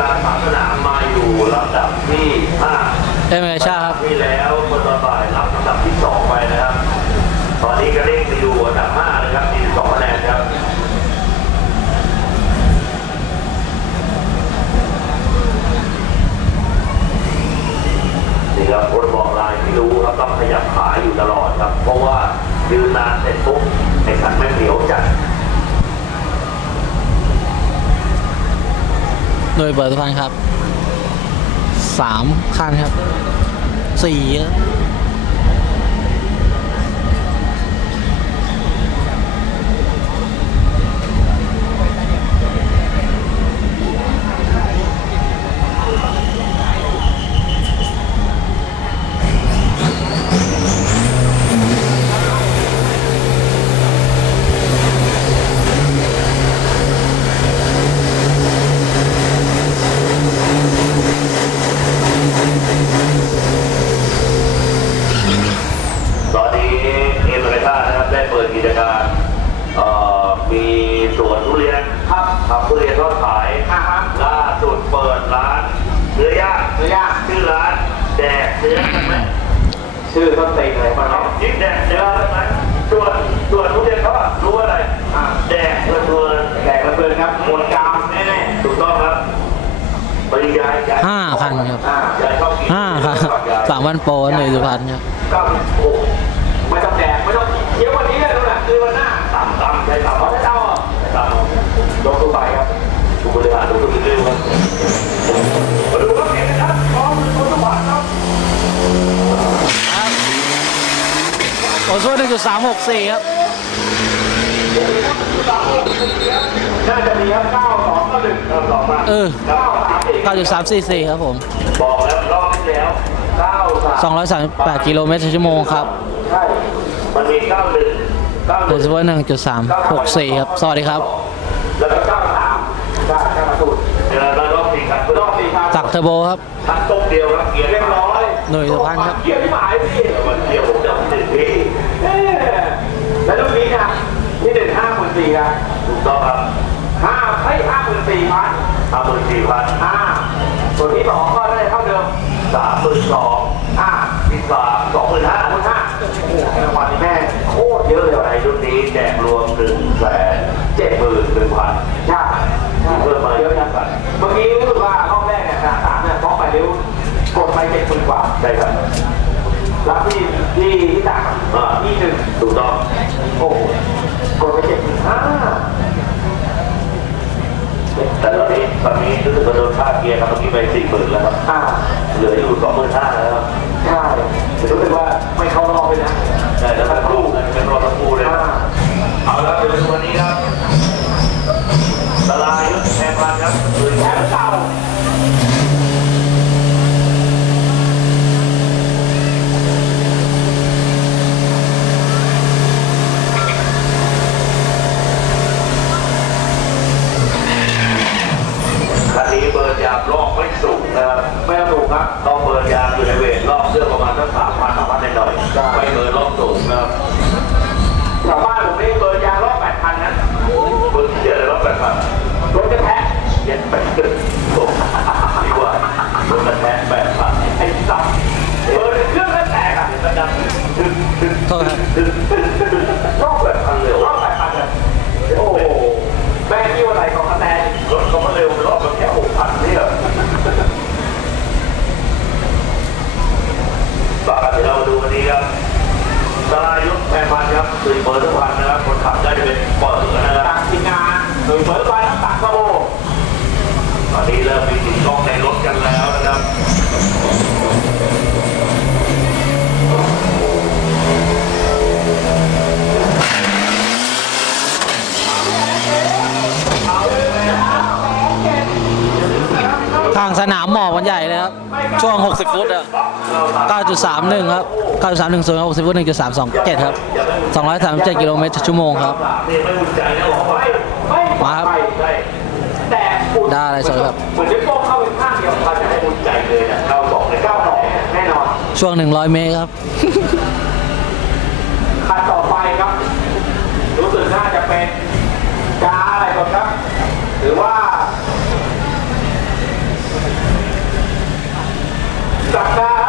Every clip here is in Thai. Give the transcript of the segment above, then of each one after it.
ลาสามสนามมาอยู่ลำดับที่ห้าเอ็มเอชาครับที่แล้วเมื่อตอนบ่ายรับลำดับที่สองไปนะครับ ตอนนี้ก็เร่งไปอยู่อันดับห้าเลยครับมีสองคะแนนครับนี่ครับคนบอกลายที่รู้ครับต้องขยับขาอยู่ตลอดครับ เพราะว่ายืนนานเสร็จปุ๊บไอ้ขันไม่เหนียวจัด โดยเบิร์ดสุพรรณครับสามคันครับสี่ครับ ตอนนี้เอ็มไรท่านะครับได้เปิดกิจการเอ่อมีสวนทุเรียนครับทำทุเรียนทอดขาย อ่าฮะ ล่าสุดเปิดร้านเนื้อย่าง เนื้อย่าง ชื่อร้านแดกเนื้อใช่ไหม ชื่อต้นเต็งเลยป่ะเอาเนาะยิ่งแดกเนื้อใช่ไหมส่วนส่วนทุเรียนเขาอะรู้อะไรอ่าแดกเพลินแดกระเบิดครับหมดกามแน่ๆถูกต้องครับปริยายยายห้าคันครับๆอ่ายายชอบกินห้าครับสามวันโปรหน่วยสุพรรณครับก็โอ้ไม่ต้องแดกไม่ต้องเดี๋ยววันนี้เลยนู่นแหละคือวันหน้าตำตำใช้ตำขอให้เจ้าอะตำยกตัวไปครับดูบริหารดูตัวเร็วครับมาดูครับเห็นไหมครับพร้อมเป็นคนสวัสดิ์ครับ โอส่วนหนึ่งจุดสามหกสี่ครับน่าจะมีครับเก้าสองเก้าหนึ่งเริ่มต่อมาเออเก้าสามสี่เก้าจุดสามสี่สี่ครับผม บอกแล้วรอบที่แล้วเก้าสามสองร้อยสามแปดกิโลเมตรต่อชั่วโมงครับ ใช่ มันมีเก้าหนึ่งเก้าหโดนึ่ยงเฉพาะหนึ่งจุดสามหกสี่ครับ สวัสดีครับ แล้วก็เก้าสามได้แค่มาสูตรเดี๋ยวเรารอบสี่ครับรอบสี่ครับตักเทอร์โบครับ ทักตกเดียวครับเกียร์เรียบร้อยหน่วยสุพรรณครับ เกี่ยวที่หมายพี่มันเกียร์ผมจะติดพี่เอ๊ะ แล้วรุ่นนี้นะที่หนึ่งห้าหมื่นสี่อะถูกต้องครับห้าเฮ้ยห้าหมื่นสี่พันห้าหมื่นสี่พันอ่าส่วนที่สองก็ได้เท่าเดิมสามหมื่นสองอ่าที่สามสองหมื่นห้าสามหมื่นห้าโอ้โหรางวัลนี้แม่งโคตรเยอะเลยในว่ะรุ่นนี้แจกรวมหนึ่งแสนเจ็ดหมื่นหนึ่งพันใช่ใช่เพิ่มมาเยอะนะครับเมื่อกี้รู้สึกว่ารอบแรกเนี่ยสามสามเนี่ยบล็อกไปเร็วกดไปเจ็ดหมื่นกว่าใช่ครับ รับที่ที่ที่สามอ่าที่หนึ่งถูกต้องโอ้โกดไปเจ็ดหมื่นห้าแต่ตอนนี้ตอนนี้รู้สึกว่าโดนค่าเกียร์ครับเมื่อกี้ไปสี่หมื่นแล้วครับอ่าเหลืออยู่สองหมื่นห้าแล้วครับใช่รู้สึกว่าไม่เข้ารอบเลยนะแต่แล้วทั้งคู่เป็นรอทั้งคู่เลย อ่า ครับเอาละครับเดี๋ยววันนี้ครับตลายุทธแทนพันครับคือ แชมป์เก่า คันนี้เบิร์นยางรอบไม่สูงนะครับ ไม่ต้องถูกครับ ต้องเบิร์นยางอยู่ในเวทรอบเสื้อประมาณสักสามพันสามพันหน่อยๆไม่เบิร์นรอบสูงนะครับ แถวบ้านผมนี่เบิร์นยางรอบแปดพันนะ เบิร์นเที่ยอะไรรอบแปดพัน รถจะแพ้ เย็นไปขึ้นโอ้ดีกว่าเบิร์นกระแทกแปดพัน ไอ้สัตว์เบิร์นเครื่องแล้วแตกอะ เห็นระดับดึงดึง โทษ ครับรอบแปดพันเลยรอบแปดพันเลยโอ้โหแม่ที่วันไหนของคะแนนรถเขามาเร็วรอบแบบแค่หกพันเนี่ยฝากกันเดี๋ยวเรามาดูวันนี้ครับสรายุทธแพรพันธ์ครับสี่เบอร์ทุกวันนะครับคนขับได้เป็นปอดเหลือนะครับ จากทีมงานโดยเบิร์นไปน้ำตาลกระโบ ตอนนี้เริ่มมีติดกล้องในรถกันแล้วนะครับ ทางสนามหมอกมันใหญ่เลยครับ ช่วง 60 ฟุตอะ9.31 ครับ 9.31ส่วน60 ฟุต 1.327 ครับ 237 กิโลเมตรต่อชั่วโมงครับ มาครับไปใช่แต่ได้อะไรสดครับเหมือนได้โป้งเข้าไปข้างให้อุ่นใจเลยเนเก้าเก้าสสอองงแน่นอนช่วง 100 เมตรครับคันต่อไปครับ รู้สึกน่าจะเป็นกาอะไรก่อนครับ หรือว่า destacar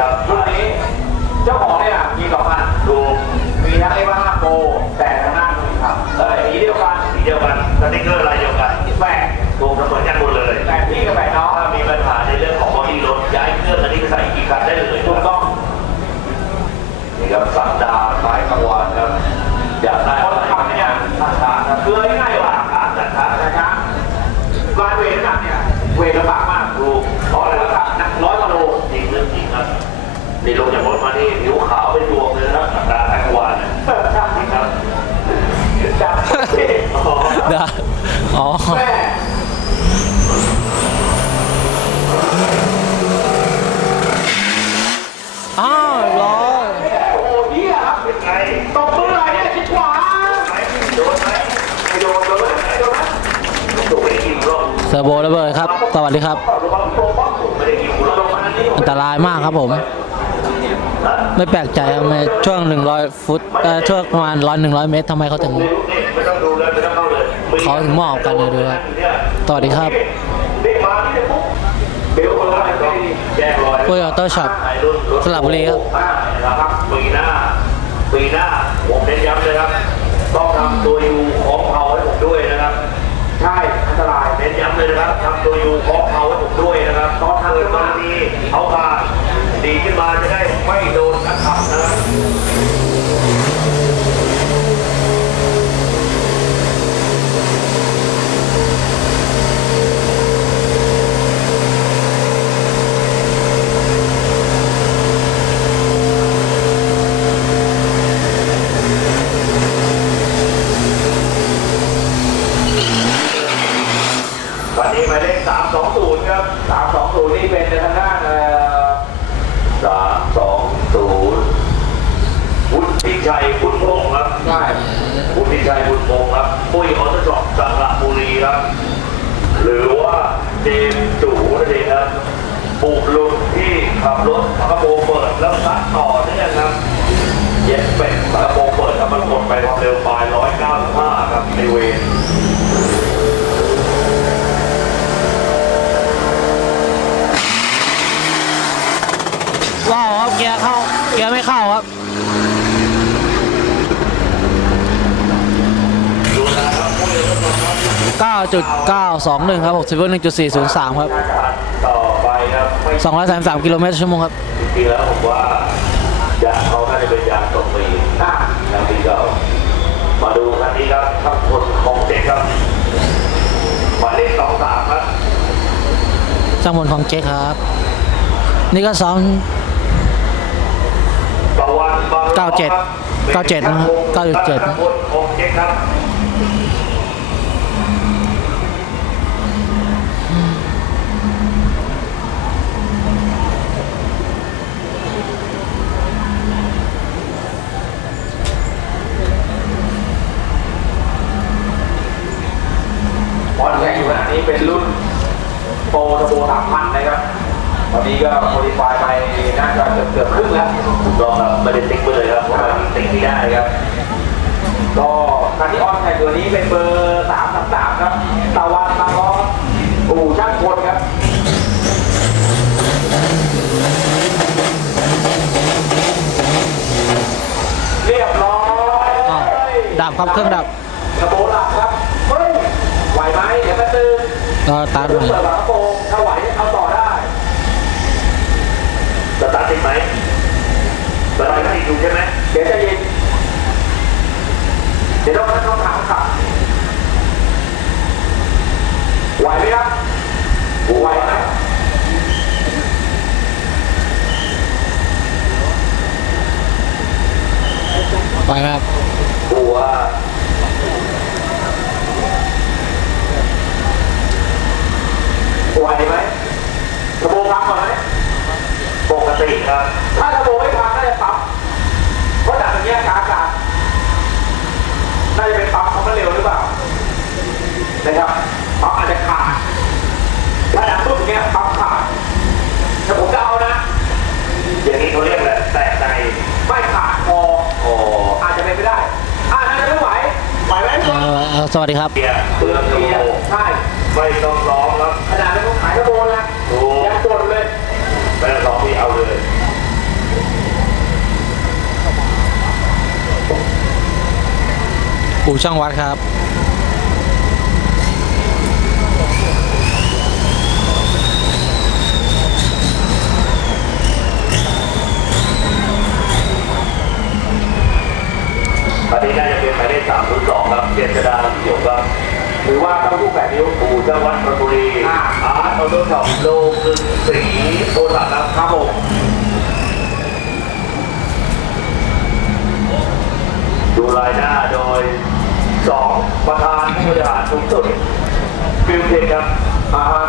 ครับรุ่นนี้เจ้าของเนี่ยมีสองพันดูมีทั้งเอวาโปแต่ทางด้านนี้ครับเออยสีเดียวกันสีเดียวกันสติ๊กเกอร์ลายเดียวกันแฝงถูกระเบิดกัน อ๋อแม่อ้าวร้อยโอ้โหเฮียครับเป็นไงตบมืออะไรเนี่ยชิดขวาไหนโดนไหมไม่โดนโดนไหมโดนไหมถูกไม่ได้กินหรอกเซอร์โบระเบิดครับ สวัสดีครับระวังโปรป้องผมไม่ได้กินกูหรอกอันตรายมากครับผม ไม่แปลกใจครับในช่วง 100 ฟุตเอ่อช่วงประมาณ100 100 เมตรทำไมเขาถึงนี่ไม่ต้องดูเลยไม่ต้องเข้า เขาถึงมอบกันเลยด้วยครับสวัสดีครับนี่มาที่เนี่ยปุ๊บเรื่อยออโต้ช็อปไอ้รุ่นถสระบุรีครับปีหน้าปีหน้าผมเน้นย้ำเลยครับต้องทำตัวยูของเขาให้ผมด้วยนะครับใช่อันตรายเน้นย้ำเลยนะครับทำตัวยูของเขาให้ผมด้วยนะครับตอนทำเกิดกรณีเขาขาดีขึ้นมาจะได้ไม่โดนกระทำนะครับ วั นนี้หมายเลข320ครับสามสองศูนย์นี่เป็นในทางด้านเอ่อ320วุฒิชัยบุญพงศ์ครับใช่วุฒิชัยบุญพงศ์ครับปุ้ยออโต้ช็อปสังระบุรีครับหรือว่าเจมจูนั่นเองครับบุกลุกที่ขับรถกระโปรงเปิดแล้วตัดต่อเนื่องครับเย็บเป็ดกระโปรงเปิดครับมันหมดไปความเร็วปลาย195 ครับในเวร ว้าวครับเกียร์เข้าเกียร์ไม่เข้าครับดูนะครับปุ้ยออโต้ช็อปครับ9.921ครับ60ฟุต1.403ครับต่อไปครับไม่233กิโลเมตรต่อชั่วโมงครับจริงๆแล้วผมว่ายางเขาน่าจะเป็นยางตกปีอะยางปีเก่ามาดูคันนี้ครับข้างบนของเด็กครับหมายเลขสองสามครับช่างบนของเจ๊ครับ นี่ก็ซ้อม 97 97นะฮะ97 ดับครับเครื่องดับกระโบหลักครับเฮ้ยไหวไหมเดี๋ยวมาตื่นก็ตาร์ทเปิใหม่ดฝากระโปรงถ้าไหวเอาต่อได้สตาร์ทติดไหมสตาร์ทติดอยู่ใช่ไหมเดี๋ยวจะเย็นเดี๋ยวต้องต้องถามขับไหวไหมครับไหวไหมไปไหมครับ ดูว่าไหวไหมกระโปรงพังก่อนไหมปกติครับ ถ้ากระโปรงไม่พังน่าจะปั๊มเพราะจากตรงนี้ยกากาศน่าจะเป็นปั๊มเขามันเร็วหรือเปล่านะครับปั๊มอาจจะขาดถ้าดังปุ๊บอย่างเงี้ยปั๊มขาดแต่ผมจะเอานะ อย่างนี้เขาเรียกอะไรแตกในไม่ขาดพออ๋ออาจจะเป็นไปได้ เอ่อสวัสดีครับ เปลืองโลใช่ไม่ต้องร้องครับขนาดไม่ต้องขายกระโปรงนะโอ้ยังกดเลยไม่ต้องร้องพี่เอาเลย อู่ช่างวัดครับอันนี้น่า สามศูนย์สองครับเจษดาเกี่ยวกับหรือว่าต้องลูกแปดนิ้วปู่เจ้าวัดพระบุรีอ่าอาร์ตออโต้ช็อปโลกึ่งสีโทรศัพท์ครับครับผมดูรายหน้าโดยสองประธานผู้บริหารสูงสุดฟิลเทคครับอ่าฮะ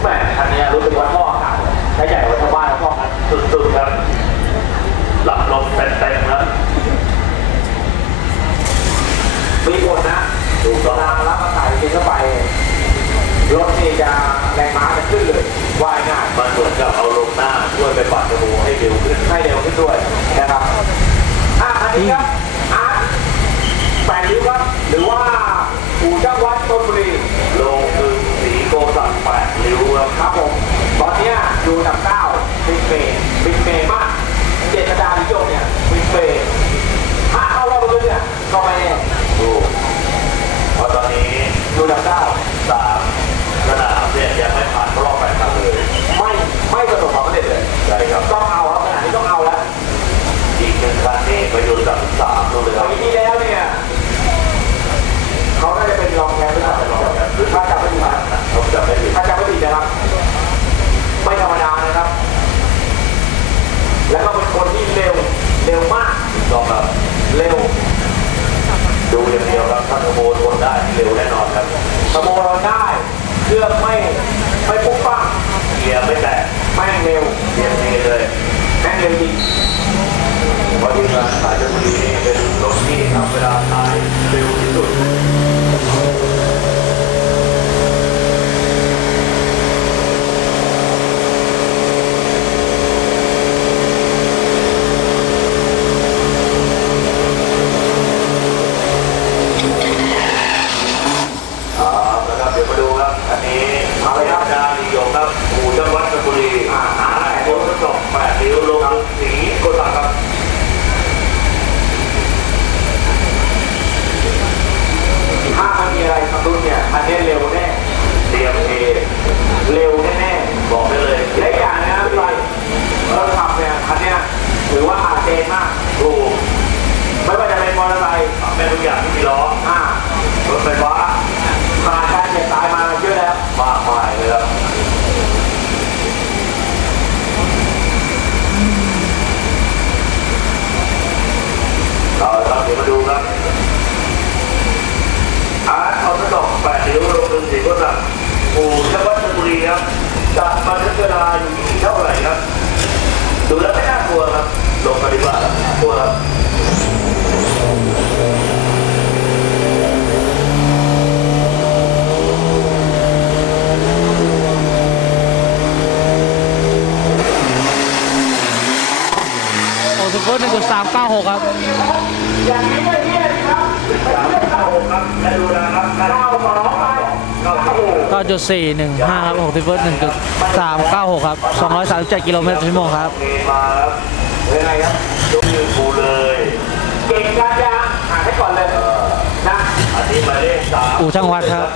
แหม่คันเนี้ยรู้สึกว่าท่ออากาศใช้ใหญ่กว่าชาวบ้านท่อกัน สุดๆครับหลับลมเต็มๆครับ มีผลนะดูตารางรับมาใส่กินเข้าไปรถนี่จะแรงม้าจะขึ้นเลยว่ายง่าย มันเหมือนกับเอาลงหน้าช่วยไปปัดกระโดให้เร็วขึ้น ให้เร็วขึ้นด้วยนะครับ อะอันนี้ครับอาร์ตแปดริ้วครับหรือว่าอู่เจ้าวัดต้นบุรีลงคือสีโกสักแปดริ้วครับครับผมตอนนี้ยอยู่ดับเก้าบิ๊กเมย์บิ๊กเมย์มากเจษดาลิโยเนี่ยบิ๊กเมย์ถ้าเข้ารอบลึกเนี่ยก็ไม่แน่ดูเพราะตอนนี้อยู่ดับเก้าสาม นึ่งคันนี้ไปดูอันดับสามดูเลยครับปีที่แล้วเนี่ยเขาน่าจะเป็นรองแชมป์หรือเปล่าถ้าจำไม่ผิดนะผมจำไม่ผิดถ้าจำไม่ผิดนะครับ ไม่ธรรมดานะครับ แล้วก็เป็นคนที่เร็วเร็วมากก็แบบเร็ว ดูอย่างเดียวครับถ้าขโมยคนได้เร็วแน่นอนครับขโมยเราได้เครื่องไม่ไม่ปุ๊บปังเกียร์ไม่แตกแม่งเร็วเกียร์ดีเลยแม่งเร็วจริง เพราะที่งานสายจันทบุรีนี่เป็นรถที่ทำเวลาท้ายเร็วที่สุด อ่านะครับเดี๋ยวมาดูครับ อันนี้มาเลยครับดาลียงครับปู่จังหวัดชลบุรีอ่าหาแปดนิ้วทดสอบแปดนิ้วลงสีโกตังครับ ถ้ามันมีอะไรทำรุ่นเนี่ยอันนี้เร็วแน่ เตรียมเอ เร็วแน่ บอกได้เลย ๆและอีกอย่างนะพี่บอลเราขับเนี่ยคันเนี้ยถือว่าอาเจนมาก ถูก ไม่ว่าจะเป็นมอเตอร์ไซค์ ทำ เป็นทุกอย่างที่มีล้ออ่ารถไฟฟ้าผ่านการเจ็บตายมาเยอะแล้วมากมายเลยครับเอาละครับเดี๋ยวมาดูครับอาร์ตเอาทดสอบแปดนิ้วลงสีโกตังปู่จังหวัดชลบุรีครับจะบันทึกเวลาอยู่ที่เท่าไหร่ครับดูแล้วไม่น่ากลัวครับลงมาดีกว่าครับกลัวครับ โอ้สุดฟุตหนึ่งจุดสามเก้าหกครับอย่างนี้ไม่เฮี้ยสิครับสามเก้าหกครับและดูนะครับเก้าเก้าสองไปเก้าโอ้โหเก้าจุดสี่หนึ่งห้าครับหกสิบฟุตหนึ่งจุดสามเก้าหกครับสองร้อยสามสิบเจ็ดกิโลเมตรต่อชั่วโมงครับเมมาครับเป็นไงครับยกมือกูเลยเก่งการยางอ่านให้ก่อนเลยเอ่อนะอันนี้หมายเลขสามอู่ช่างวัดครับ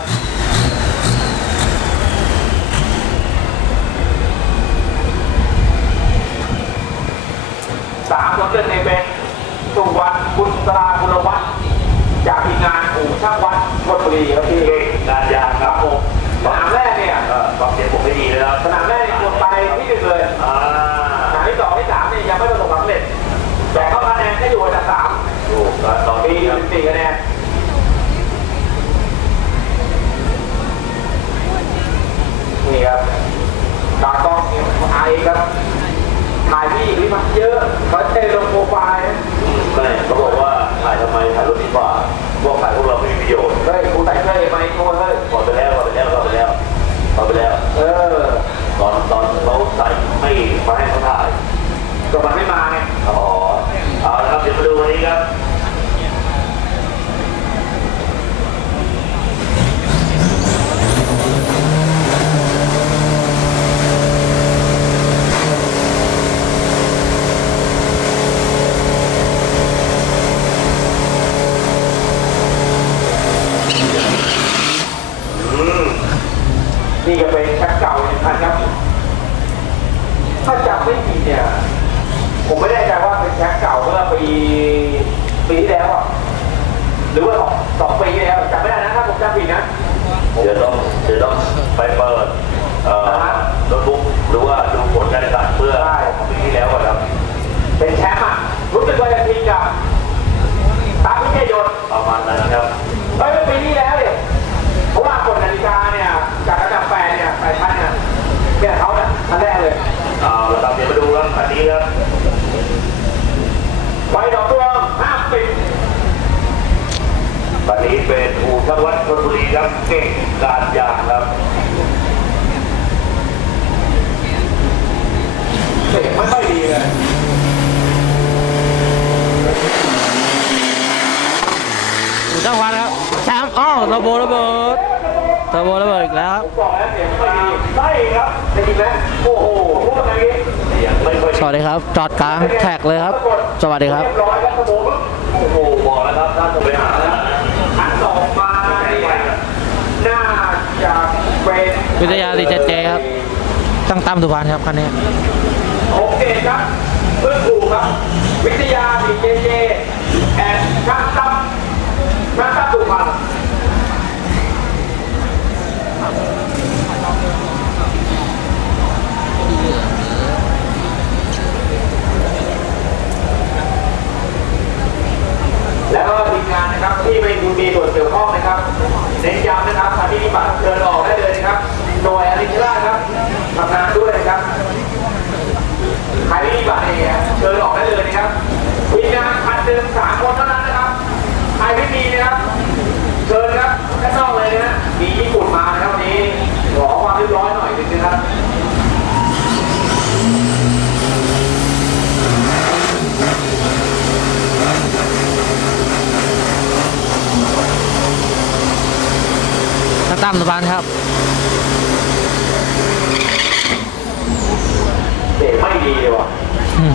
สามคนเดินในเป็นสุวรรณบุญตราบุรวัฒน์จากทีมงานอู่ช่างวัดชลบุรีครับพี่ เก่งงานยางครับผม สนามแรกเนี่ย เอ่อฟังเสียงผมไม่ดีเลยนะครับ สนามแรกเนี่ยควรไปที่หนึ่งเลย อ่า สนามที่สองที่สามเนี่ยยังไม่ประสบความสำเร็จ แต่เขาคะแนนแค่อยู่อันดับสาม ถูกครับตอน ปี นี้ครับ สิบสี่คะแนนนี่ครับตากล้องไอครับถ่ายพี่พี่มันเยอะเขาเทลงโปรไฟล์ ไม่เขาบอกว่าถ่ายทำไมถ่ายรถดีกว่าพวกถ่ายพวกเราไม่มีประโยชน์ เฮ้ยกูใส่เสื้อไหมโง่เฮ้ย พอไปแล้วพอไปแล้วพอไปแล้วพอไปแล้ว เออ ตอนตอนเขาใส่ไม่มาให้เขาถ่าย ก็มันไม่มาไง อ๋อเอาละครับเดี๋ยวมาดูวันนี้ครับ อืม นี่ก็เป็นแชมป์เก่าอีกคันครับ ถ้าจำไม่ผิดเนี่ย ผมไม่แน่ใจว่าเป็นแชมป์เก่าเมื่อปีปีที่แล้วอะหรือว่าสองสองปีที่แล้วจำไม่ได้นะถ้าผมจำผิดนะ เดี๋ยวต้องเดี๋ยวต้องไปเปิดเอ่ออ่าฮะโน้ตบุ๊กหรือว่าดูผลการแข่งขันเมื่อใช่ของปีที่แล้วก่อนครับเป็นแชมป์อะรู้สึกว่าจะทีกับตาพิเชยโย ชลบุรีครับเก่งการยางครับเสียงไม่ค่อยดีเลยอยู่จังหวัดครับแชมป์อ้าวเทอร์โบระเบิดเทอร์โบระเบิดอีกแล้วครับบอกแล้วเสียงไม่ค่อยดีใช่ครับได้ยินไหมโอ้โหพูดอะไรนี้เสียงไม่ค่อยสวัสดีครับ จอดกลางแท็กเลยครับ สวัสดีครับเรียบร้อยครับสมองโอ้โหบอกแล้วครับท่านจะไปหาแล้ว อันสองมาเนี่ยน่าจะเป็น วิทยาดีเจเจครับ ตั้งตามสุพรรณครับคันนี้โอเคครับเพื่อนครูครับ วิทยาดีเจเจแอนช่างตั้มช่างตั้มสุพรรณแล้วก็ทีมงานนะครับที่ไม่คุณมีส่วนเกี่ยวข้องนะครับเน้นย้ำนะครับท่านที่มีบัตรเชิญออกได้เลยนะครับ โดยอริจิล่าครับทำงานด้วยนะครับ ใครไม่มีบัตรเนี่ยเชิญออกได้เลยนะครับทีงานพันเดิมสามคนเท่านั้นนะครับ ใครไม่มีนะครับเชิญครับด้านนอกเลยนะมีญี่ปุ่นมานะครับวันนี้ขอความเรียบร้อยหน่อยหนึงนะครับตั้งตามสุพรรณครับ เสียงไม่ดีเลยว่ะ อืม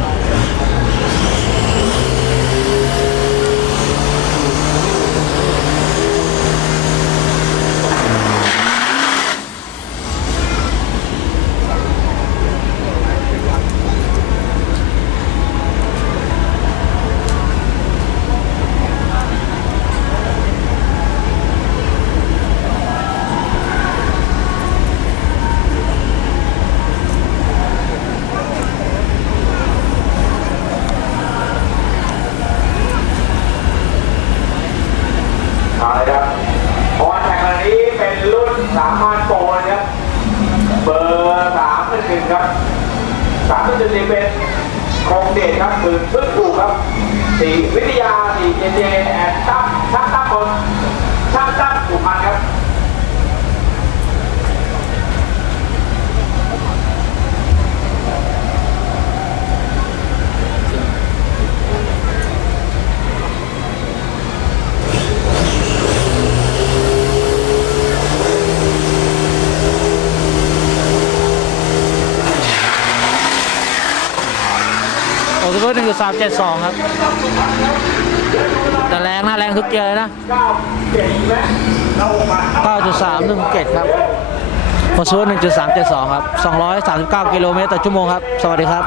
เอาเลยครับพรแข่งอันนี้เป็นรุ่นสามพันโปรนะครับ เบอร์สามหนึ่งหนึ่งครับสามหนึ่งหนึ่งนี่เป็นคงเดชครับหมื่นพึ่งผูกครับสีวิทยาสีเจเจแอนตั้มช่างตั้มคนช่างตั้มสุพรรณครับ โอ้ซูเปอร์หนึ่งจุด สามเจ็ดสองครับ แต่แรงนะแรงทุกเกียร์เลยนะเก้าจุดสามหนึ่งเจ็ดครับโอซูหนึ่งจุดสามเจ็ดสองครับสองร้อยสามสิบเก้ากิโลเมตรต่อชั่วโมงครับ สวัสดีครับ